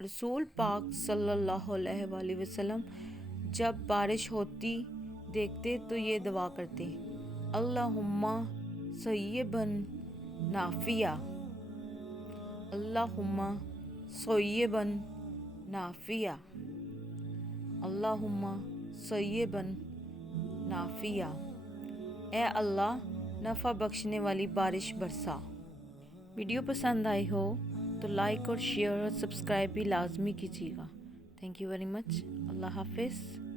रसूल पाक सल्लल्लाहु अलैहि वसल्लम जब बारिश होती देखते तो ये दुआ करते, अल्लाहुम्मा सय्यिबन नाफिया, अल्लाहुम्मा सय्यिबन नाफिया, अल्लाहुम्मा सय्यिबन नाफिया। ए अल्लाह नफ़ा बख्शने वाली बारिश बरसा। वीडियो पसंद आई हो तो लाइक और शेयर और सब्सक्राइब भी लाजमी कीजिएगा। Thank you very much. अल्लाह हाफिज़।